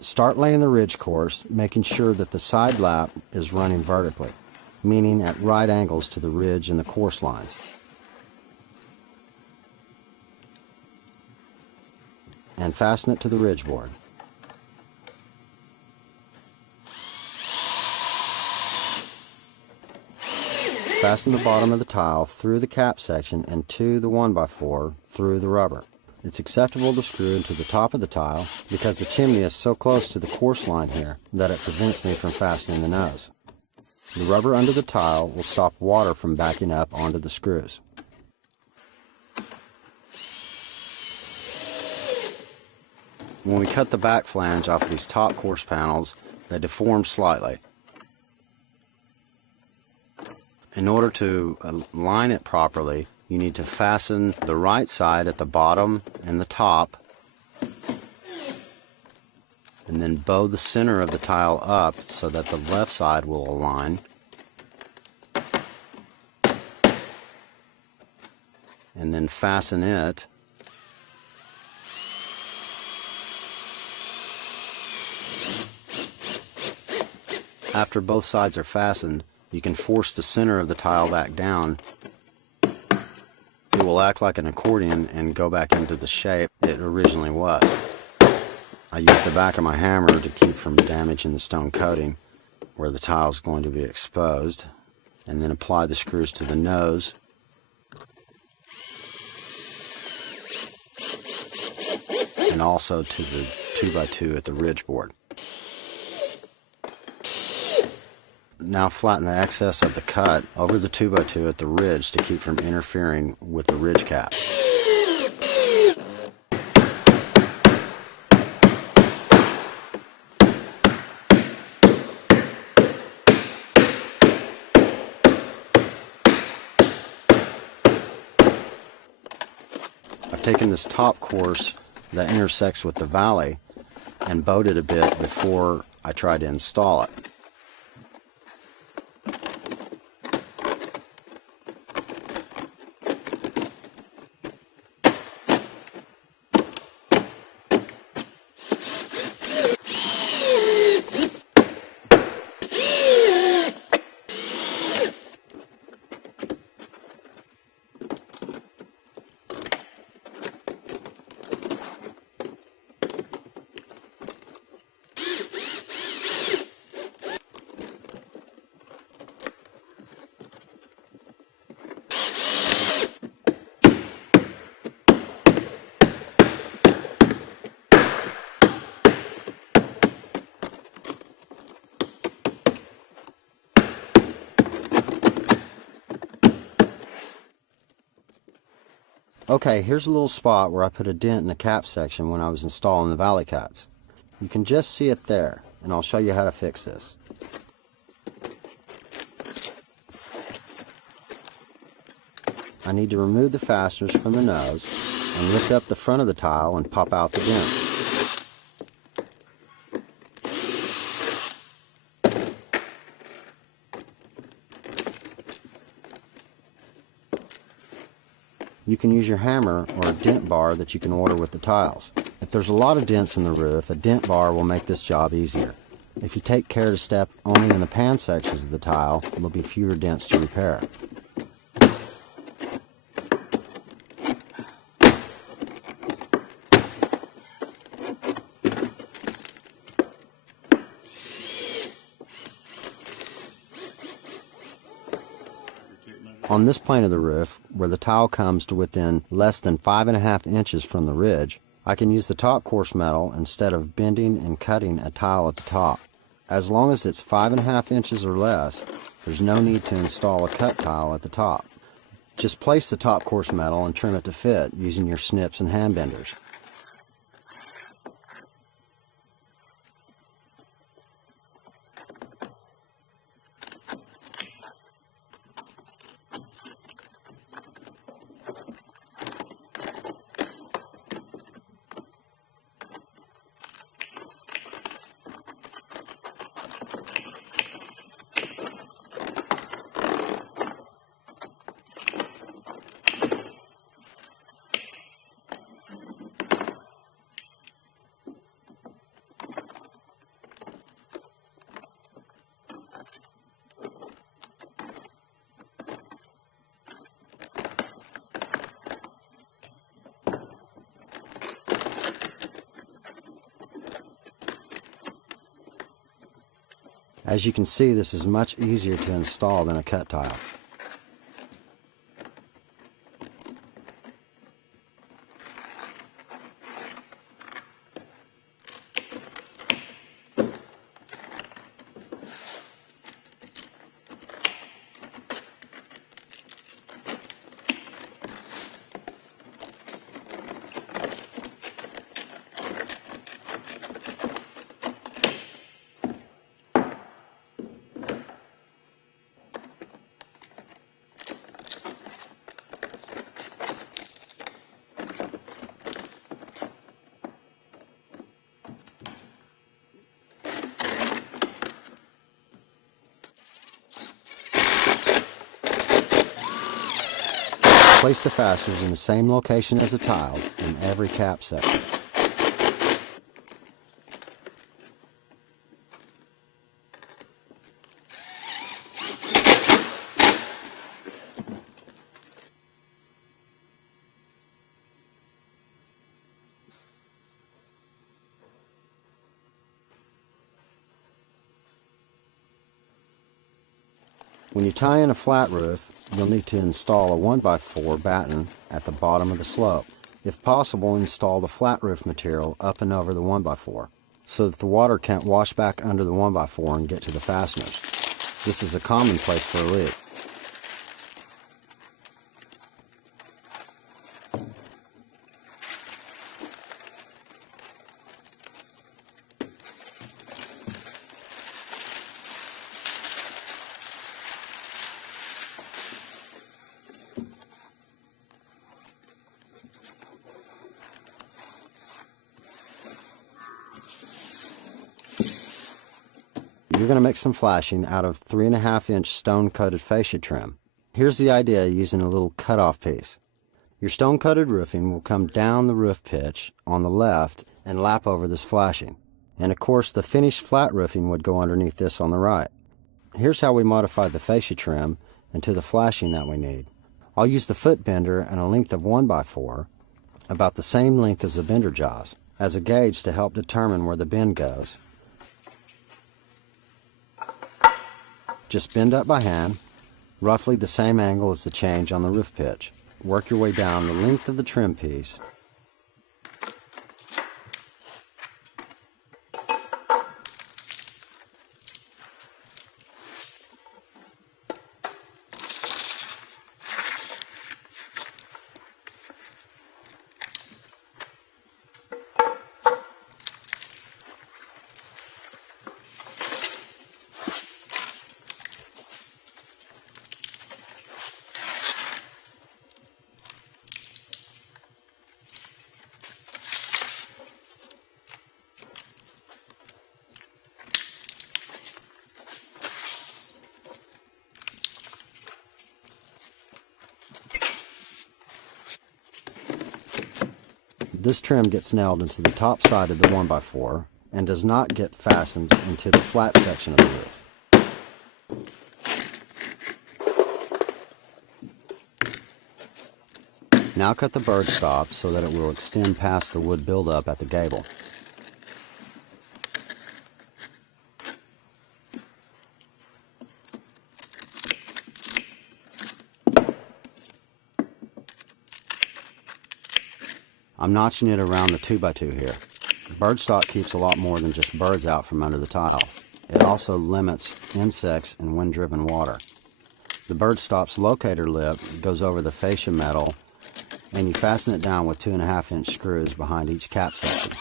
Start laying the ridge course, making sure that the side lap is running vertically, meaning at right angles to the ridge and the course lines. And fasten it to the ridge board. Fasten the bottom of the tile through the cap section and to the 1x4 through the rubber. It's acceptable to screw into the top of the tile because the chimney is so close to the course line here that it prevents me from fastening the nose. The rubber under the tile will stop water from backing up onto the screws. When we cut the back flange off of these top course panels, they deform slightly. In order to align it properly, you need to fasten the right side at the bottom and the top, and then bow the center of the tile up so that the left side will align. And then fasten it After both sides are fastened, you can force the center of the tile back down. It will act like an accordion and go back into the shape it originally was. I use the back of my hammer to keep from damaging the stone coating where the tile is going to be exposed, and then apply the screws to the nose. And also to the 2x2 at the ridge board. Now flatten the excess of the cut over the 2x2 at the ridge to keep from interfering with the ridge cap. I've taken this top course that intersects with the valley and bowed it a bit before I tried to install it. Okay, here's a little spot where I put a dent in the cap section when I was installing the valley cuts. You can just see it there, and I'll show you how to fix this. I need to remove the fasteners from the nose and lift up the front of the tile and pop out the dent. You can use your hammer or a dent bar that you can order with the tiles. If there's a lot of dents in the roof, a dent bar will make this job easier. If you take care to step only in the pan sections of the tile, there'll be fewer dents to repair. On this plane of the roof, where the tile comes to within less than 5.5 inches from the ridge, I can use the top course metal instead of bending and cutting a tile at the top. As long as it's 5.5 inches or less, there's no need to install a cut tile at the top. Just place the top course metal and trim it to fit using your snips and hand benders. As you can see, this is much easier to install than a cut tile. Place the fasteners in the same location as the tiles in every cap section. When you tie in a flat roof, you'll need to install a 1x4 batten at the bottom of the slope. If possible, install the flat roof material up and over the 1x4 so that the water can't wash back under the 1x4 and get to the fasteners. This is a common place for a leak. You're going to make some flashing out of 3.5-inch stone-coated fascia trim. Here's the idea using a little cutoff piece. Your stone-coated roofing will come down the roof pitch on the left and lap over this flashing. And of course the finished flat roofing would go underneath this on the right. Here's how we modified the fascia trim into the flashing that we need. I'll use the foot bender and a length of 1x4, about the same length as the bender jaws, as a gauge to help determine where the bend goes. Just bend up by hand, roughly the same angle as the change on the roof pitch. Work your way down the length of the trim piece. This trim gets nailed into the top side of the 1x4 and does not get fastened into the flat section of the roof. Now cut the bird stop so that it will extend past the wood buildup at the gable. I'm notching it around the 2x2 here. Bird stock keeps a lot more than just birds out from under the tiles. It also limits insects and wind-driven water. The bird stop's locator lip goes over the fascia metal, and you fasten it down with 2.5-inch screws behind each cap section.